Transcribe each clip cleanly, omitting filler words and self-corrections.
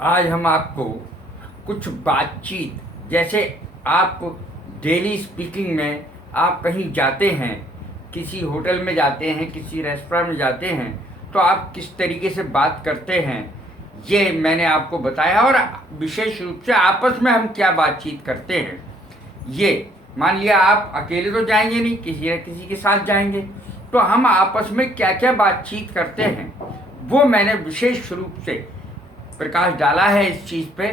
आज हम आपको कुछ बातचीत, जैसे आप डेली स्पीकिंग में आप कहीं जाते हैं, किसी होटल में जाते हैं, किसी रेस्टोरेंट में जाते हैं, तो आप किस तरीके से बात करते हैं, ये मैंने आपको बताया। और विशेष रूप से आपस में हम क्या बातचीत करते हैं, ये मान लिया आप अकेले तो जाएंगे नहीं, किसी न किसी के साथ जाएंगे, तो हम आपस में क्या क्या बातचीत करते हैं वो मैंने विशेष रूप से प्रकाश डाला है इस चीज़ पे,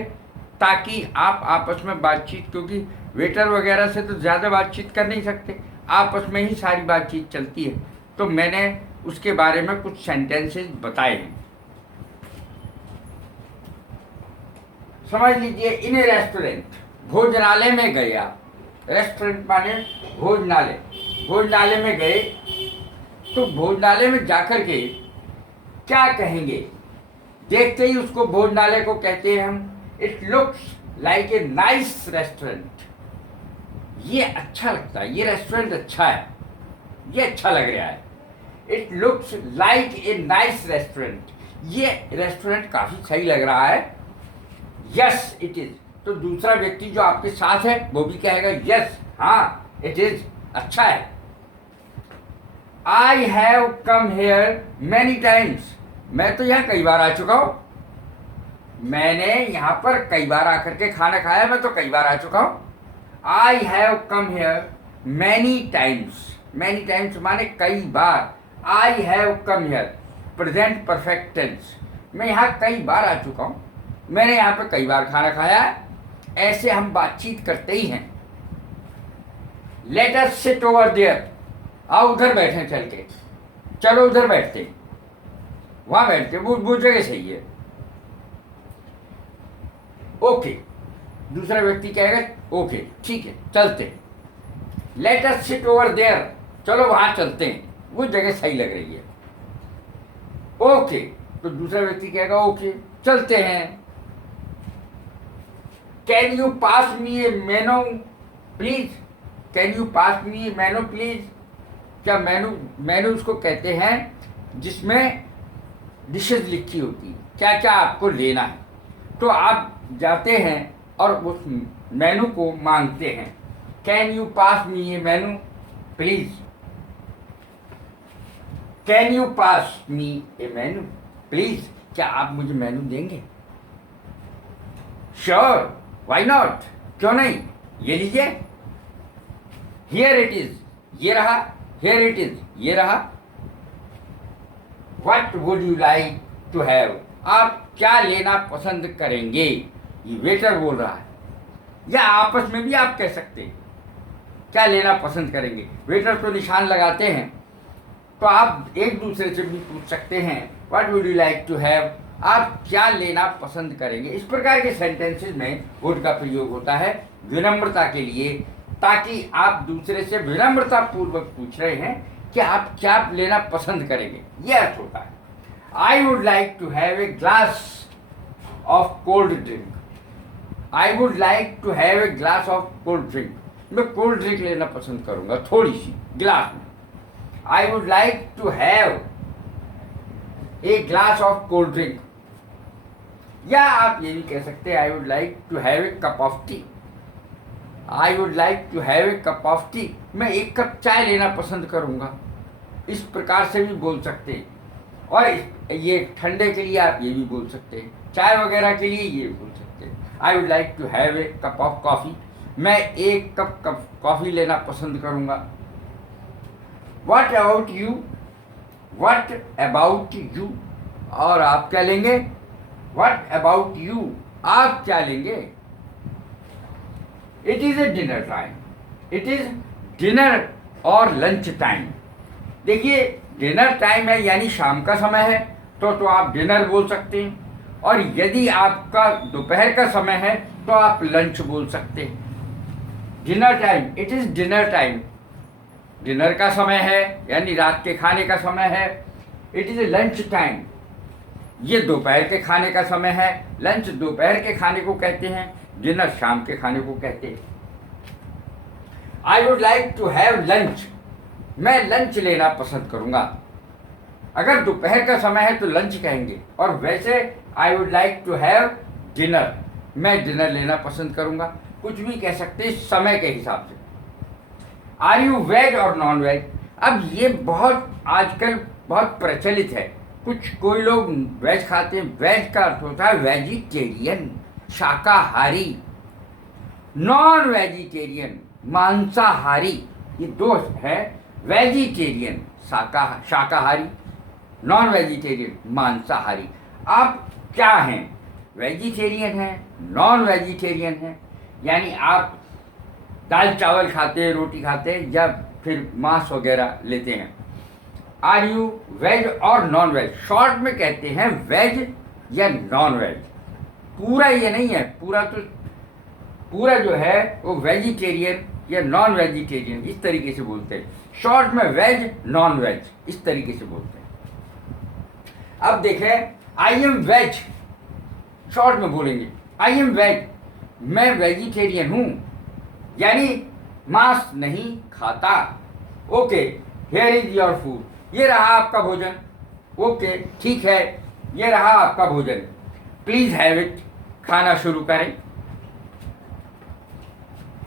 ताकि आप आपस में बातचीत, क्योंकि वेटर वगैरह से तो ज़्यादा बातचीत कर नहीं सकते, आपस में ही सारी बातचीत चलती है। तो मैंने उसके बारे में कुछ सेंटेंसेस बताए हैं। समझ लीजिए, इन ए रेस्टोरेंट, भोजनालय में गए आप। रेस्टोरेंट माने भोजनालय। भोजनालय में गए तो भोजनालय में जाकर के क्या कहेंगे? देखते ही उसको भोजनालय को कहते हैं हम it looks like a nice restaurant. ये अच्छा लगता है, ये रेस्टोरेंट अच्छा है, ये अच्छा लग रहा है। It looks like a nice restaurant, ये रेस्टोरेंट काफी सही लग रहा है। यस इट इज, तो दूसरा व्यक्ति जो आपके साथ है वो भी कहेगा यस, हाँ इट इज, अच्छा है। आई have come here many times, मैं तो यहाँ कई बार आ चुका हूं। मैंने यहाँ पर कई बार आकर के खाना खाया, मैं तो कई बार आ चुका हूं। I have come here many times, many times माने कई बार। I have come here present perfect tense, मैं यहाँ कई बार आ चुका हूँ, मैंने यहाँ पे कई बार खाना खाया है। ऐसे हम बातचीत करते ही हैं। Let us sit over there, आओ उधर बैठे चल के, चलो उधर बैठते, वहां बैठते, वो जगह सही है। ओके, दूसरा व्यक्ति कहेगा ओके ठीक है चलते। Let us sit over there, चलो वहां चलते हैं, वो जगह सही लग रही है। ओके, तो दूसरा व्यक्ति कहेगा ओके चलते हैं। Can you pass me A menu please, can you pass me A menu please. क्या मेनू, मेनू उसको कहते हैं जिसमें डिशेज लिखी होती है, क्या क्या आपको लेना है। तो आप जाते हैं और उस मेनू को मांगते हैं, can you pass me A menu please, can you pass me A menu please, क्या आप मुझे मेनू देंगे? श्योर, व्हाई नॉट, क्यों नहीं, ये लीजिए। हियर इट इज, ये रहा। हियर इट इज, ये रहा। What would you like to have, आप क्या लेना पसंद करेंगे, ये वेटर बोल रहा है। या आपस में भी आप कह सकते हैं क्या लेना पसंद करेंगे। वेटर तो निशान लगाते हैं, तो आप एक दूसरे से भी पूछ सकते हैं what would you like to have, आप क्या लेना पसंद करेंगे। इस प्रकार के सेंटेंसेस में वुड का प्रयोग होता है विनम्रता के लिए, ताकि आप दूसरे से विनम्रता पूर्वक पूछ रहे हैं कि आप क्या लेना पसंद करेंगे, यह अर्थ होता है। I would like to have a glass of cold drink, I would like to have a glass of cold drink, मैं कोल्ड ड्रिंक लेना पसंद करूंगा थोड़ी सी गिलास में। I would like to have a glass of cold drink. या आप ये भी कह सकते हैं I would like to have a cup of tea, I would like to have a cup of tea, मैं एक कप चाय लेना पसंद करूंगा। इस प्रकार से भी बोल सकते हैं। और ये ठंडे के लिए आप ये भी बोल सकते हैं, चाय वगैरह के लिए ये बोल सकते हैं I would like to have a cup of coffee, मैं एक कप कॉफ़ी लेना पसंद करूंगा। What about you, what about you, और आप क्या लेंगे? व्हाट अबाउट यू, आप क्या लेंगे? It is a dinner time, it is dinner और लंच टाइम। देखिए, डिनर टाइम है यानी शाम का समय है, तो आप डिनर बोल सकते हैं। और यदि आपका दोपहर का समय है तो आप लंच बोल सकते हैं। Dinner time, it is dinner time, dinner का समय है यानी रात के खाने का समय है। It is a lunch time, ये दोपहर के खाने का समय है। लंच दोपहर के खाने को कहते हैं, डिनर शाम के खाने को कहते हैं। I would like to have lunch, मैं लंच लेना पसंद करूंगा। अगर दोपहर का समय है तो लंच कहेंगे, और वैसे I would like to have dinner, मैं डिनर लेना पसंद करूँगा। कुछ भी कह सकते हैं समय के हिसाब से। आर यू वेज और नॉन वेज? अब ये बहुत आजकल बहुत प्रचलित है। कोई लोग वेज खाते हैं, वेज का अर्थ होता है वेजिटेरियन, शाकाहारी। नॉन वेजिटेरियन मांसाहारी, ये दो है। वेजिटेरियन शाकाहारी, नॉन वेजिटेरियन मांसाहारी। आप क्या हैं? वेजिटेरियन हैं, नॉन वेजिटेरियन हैं, यानी आप दाल चावल खाते हैं, रोटी खाते हैं, या फिर मांस वगैरह लेते हैं। आर यू वेज और नॉन वेज? शॉर्ट में कहते हैं वेज या नॉन वेज। पूरा ये नहीं है, पूरा जो है वो वेजिटेरियन या नॉन वेजिटेरियन इस तरीके से बोलते हैं। शॉर्ट में वेज नॉन वेज इस तरीके से बोलते हैं। अब देखें, आई एम वेज, शॉर्ट में बोलेंगे आई एम वेज, मैं वेजिटेरियन हूँ, यानी मांस नहीं खाता। Okay, here is your food, ये रहा आपका भोजन। ओके, ठीक है, ये रहा आपका भोजन, प्लीज हैव इट, खाना शुरू करें।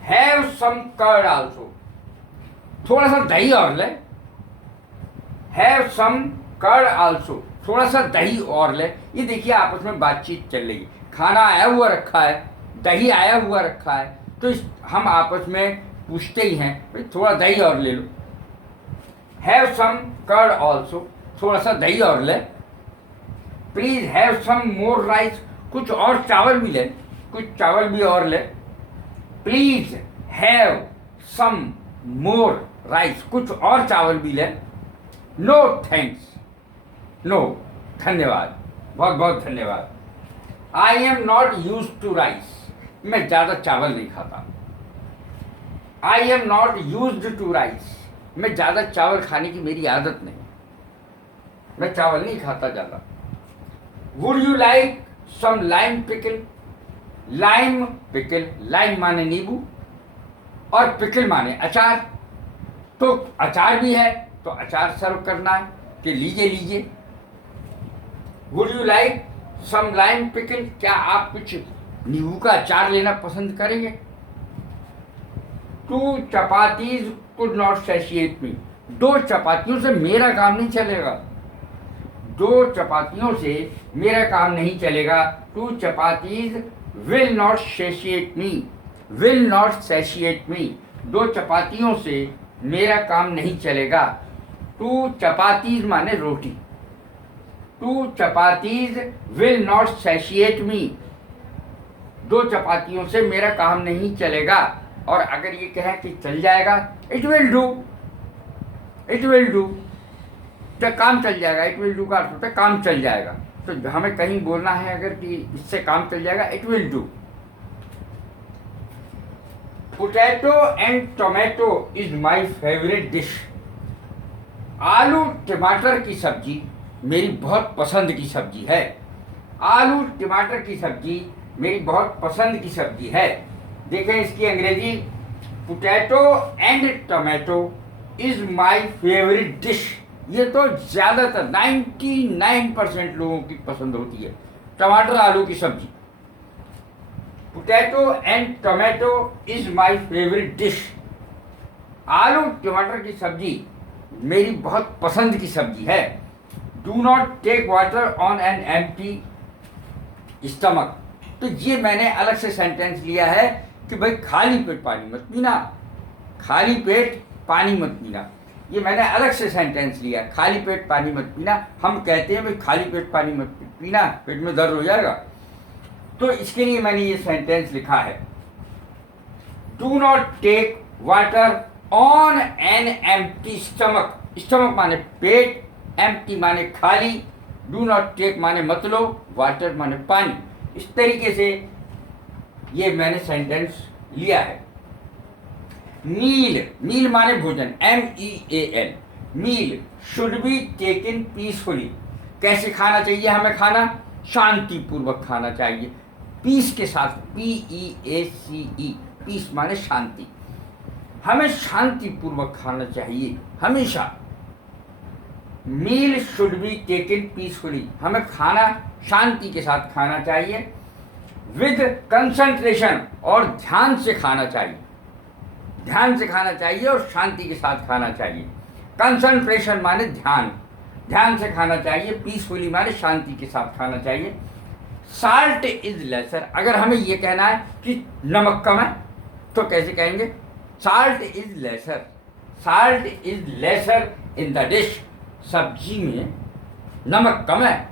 हैव सम कर्ड आल्सो, थोड़ा सा दही और ले। हैव सम कर्ड आल्सो, थोड़ा सा दही और ले। ये देखिए आपस में बातचीत चल रही है, खाना आया हुआ रखा है, दही आया हुआ रखा है, तो हम आपस में पूछते ही हैं भाई थोड़ा दही और ले लो। हैव सम कर्ड ऑल्सो, थोड़ा सा दही और ले। Please have some more rice, कुछ और चावल भी ले, कुछ चावल भी और ले। Please have some more rice, कुछ और चावल भी ले। नो थैंक्स, नो धन्यवाद, बहुत बहुत धन्यवाद। I am not use to rice, मैं ज़्यादा चावल नहीं खाता। I am not used to rice, मैं ज़्यादा चावल खाने की मेरी आदत नहीं, मैं चावल नहीं खाता ज़्यादा। Would you like some lime pickle? Lime pickle, lime माने नींबू और पिकल माने अचार, तो अचार भी है तो अचार सर्व करना है कि लीजिए लीजिए। Would you like some lime pickle, क्या आप कुछ नींबू का अचार लेना पसंद करेंगे? Two chapatis could not satisfy me, दो चपातियों से मेरा काम नहीं चलेगा, दो चपातियों से मेरा काम नहीं चलेगा। Two chapatis will not satisfy me, will not satisfy me, दो चपातियों से मेरा काम नहीं चलेगा। टू चपातीज माने रोटी, two chapatis will not satisfy me, दो चपातियों से मेरा काम नहीं चलेगा। और अगर ये कहें कि चल जाएगा, it will do, it will do, तो काम चल जाएगा। इट विल डू का अर्थ होता है काम चल जाएगा, तो हमें कहीं बोलना है अगर कि इससे काम चल जाएगा, it will do. Potato and tomato is my favourite dish, आलू टमाटर की सब्जी मेरी बहुत पसंद की सब्जी है। आलू टमाटर की सब्जी मेरी बहुत पसंद की सब्जी है। देखें इसकी अंग्रेजी, potato and tomato is my favourite dish. ये तो ज़्यादातर 99% लोगों की पसंद होती है, टमाटर आलू की सब्जी। Potato and tomato is my favourite dish, आलू टमाटर की सब्जी मेरी बहुत पसंद की सब्जी है। Do not take water on an empty stomach, तो ये मैंने अलग से सेंटेंस लिया है कि भाई खाली पेट पानी मत पीना, खाली पेट पानी मत पीना, ये मैंने अलग से सेंटेंस लिया है। खाली पेट पानी मत पीना, हम कहते हैं भाई खाली पेट पानी मत पीना, पेट में दर्द हो जाएगा, तो इसके लिए मैंने ये सेंटेंस लिखा है। Do not take water on an empty stomach, stomach माने पेट, एम्प्टी माने खाली, डू नॉट टेक माने मत लो, वाटर माने पानी। इस तरीके से ये मैंने सेंटेंस लिया है। मील, मील माने भोजन, MEAL, meal should be taken peacefully, कैसे खाना चाहिए हमें खाना? शांतिपूर्वक खाना चाहिए, पीस के साथ, PEACE, पीस माने शांति, हमें शांतिपूर्वक खाना चाहिए हमेशा। मील शुड बी टेकन पीसफुली, हमें खाना शांति के साथ खाना चाहिए। विद कंसंट्रेशन, और ध्यान से खाना चाहिए, ध्यान से खाना चाहिए और शांति के साथ खाना चाहिए। कंसंट्रेशन माने ध्यान, ध्यान से खाना चाहिए। पीसफुली माने शांति के साथ खाना चाहिए। साल्ट इज लेसर, अगर हमें ये कहना है कि नमक कम है तो कैसे कहेंगे? Salt is laser, salt is lesser in the dish, सब्जी में नमक कम है,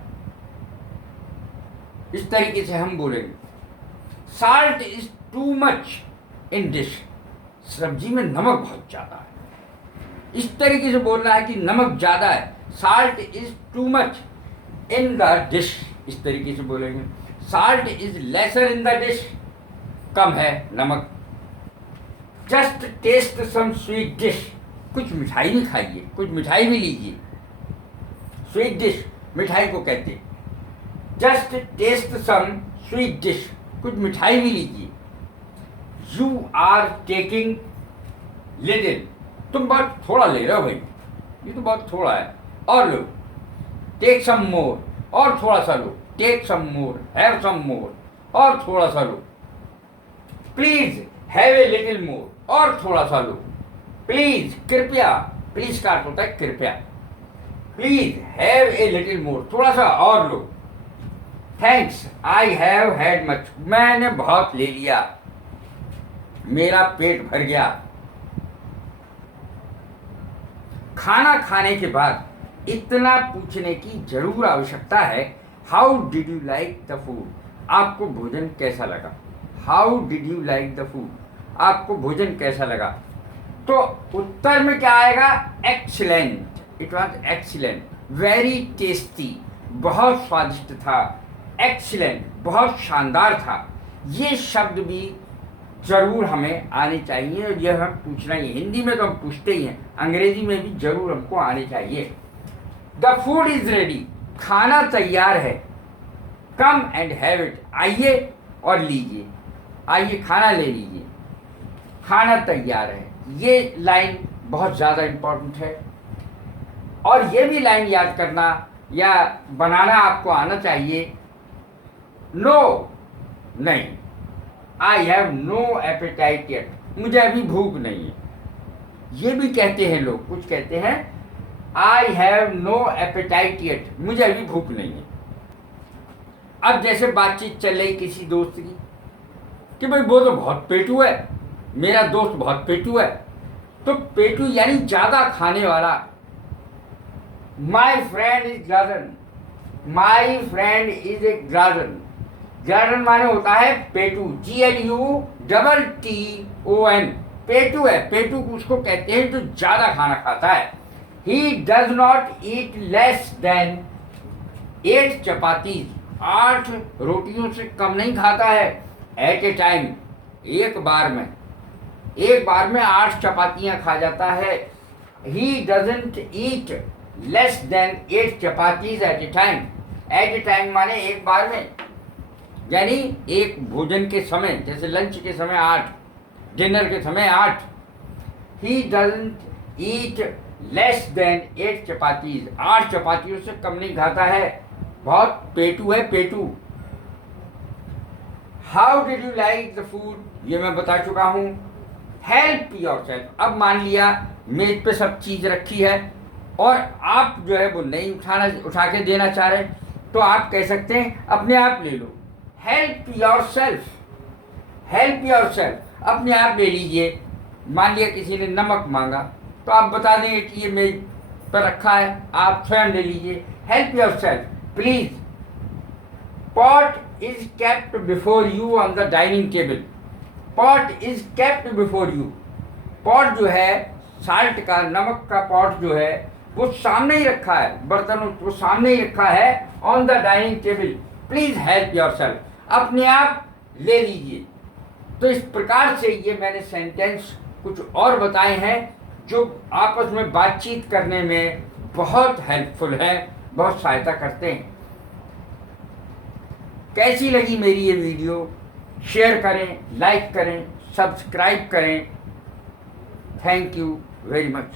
इस तरीके से हम बोलेंगे। Salt is too much in dish, सब्जी में नमक बहुत ज़्यादा है, इस तरीके से बोलना है कि नमक ज़्यादा है। Salt is too much in the dish, इस तरीके से बोलेंगे। Salt is lesser in the dish, कम है नमक। Just taste some sweet dish, कुछ मिठाई भी खाइए, कुछ मिठाई भी लीजिए। स्वीट डिश मिठाई को कहते हैं। Just taste some sweet dish, कुछ मिठाई भी लीजिए। यू आर टेकिंग लिटिल, तुम बहुत थोड़ा ले रहे हो भाई, ये तो बहुत थोड़ा है, और लो। टेक सम मोर, और थोड़ा सा लो। Take some more, have some मोर, और थोड़ा सा लो। Please have a little more, और थोड़ा सा लो। प्लीज, कृपया, प्लीज का अर्थ होता है कृपया। Please have a little more, थोड़ा सा और लो। Thanks, I have had much, मैंने बहुत ले लिया, मेरा पेट भर गया। खाना खाने के बाद इतना पूछने की जरूर आवश्यकता है, how did you like the food, आपको भोजन कैसा लगा। How did you like the food, आपको भोजन कैसा लगा। तो उत्तर में क्या आएगा? Excellent, it was excellent, very tasty, बहुत स्वादिष्ट था। एक्सीलेंट, बहुत शानदार था। ये शब्द भी जरूर हमें आने चाहिए, और यह हम पूछना ही, हिंदी में तो हम पूछते ही हैं, अंग्रेजी में भी जरूर हमको आने चाहिए। द फूड इज रेडी, खाना तैयार है। कम एंड हैव इट, आइए और लीजिए, आइए खाना ले लीजिए, खाना तैयार है। ये लाइन बहुत ज़्यादा इम्पोर्टेंट है, और ये भी लाइन याद करना या बनाना आपको आना चाहिए। नो, नहीं, I have no appetite yet, मुझे अभी भूख नहीं है। ये भी कहते हैं लोग, कुछ कहते हैं I have no appetite yet, मुझे अभी भूख नहीं है। अब जैसे बातचीत चल रही किसी दोस्त की कि भाई वो तो बहुत पेटू है, मेरा दोस्त बहुत पेटू है, तो पेटू यानी ज़्यादा खाने वाला। My friend is glutton, my friend is a glutton, glutton माने होता है पेटू, GLUTTON, पेटू है। पेटू उसको कहते हैं जो ज़्यादा खाना खाता है। He does not eat less than 8 chapatis, 8 रोटियों से कम नहीं खाता है। एट ए टाइम, एक बार में 8 चपातियाँ खा जाता है। He doesn't eat less than 8 chapatis at a time. At a time माने एक बार में, यानी एक भोजन के समय, जैसे लंच के समय 8, डिनर के समय 8। He doesn't eat less than 8 chapatis, 8 चपातियों से कम नहीं खाता है, बहुत पेटू है, पेटू। How did you like the food, ये मैं बता चुका हूँ। हेल्प योरसेल्फ, अब मान लिया मेज पे सब चीज़ रखी है और आप जो है वो नहीं उठा के देना चाह रहे, तो आप कह सकते हैं अपने आप ले लो। हेल्प योरसेल्फ, हेल्प योरसेल्फ, अपने आप ले लीजिए। मान लिया किसी ने नमक मांगा तो आप बता देंगे कि ये मेज पर रखा है, आप स्वयं ले लीजिए। Help yourself please. Pot is kept before you on the dining table, pot is kept before you, pot जो है साल्ट का, नमक का पॉट जो है वो सामने ही रखा है, बर्तनों को सामने ही रखा है on the dining table. Please help yourself, अपने आप ले लीजिए। तो इस प्रकार से ये मैंने सेंटेंस कुछ और बताए हैं जो आपस में बातचीत करने में बहुत हेल्पफुल है, बहुत सहायता करते हैं। कैसी लगी मेरी ये वीडियो? शेयर करें, लाइक करें, सब्सक्राइब करें। Thank you very much.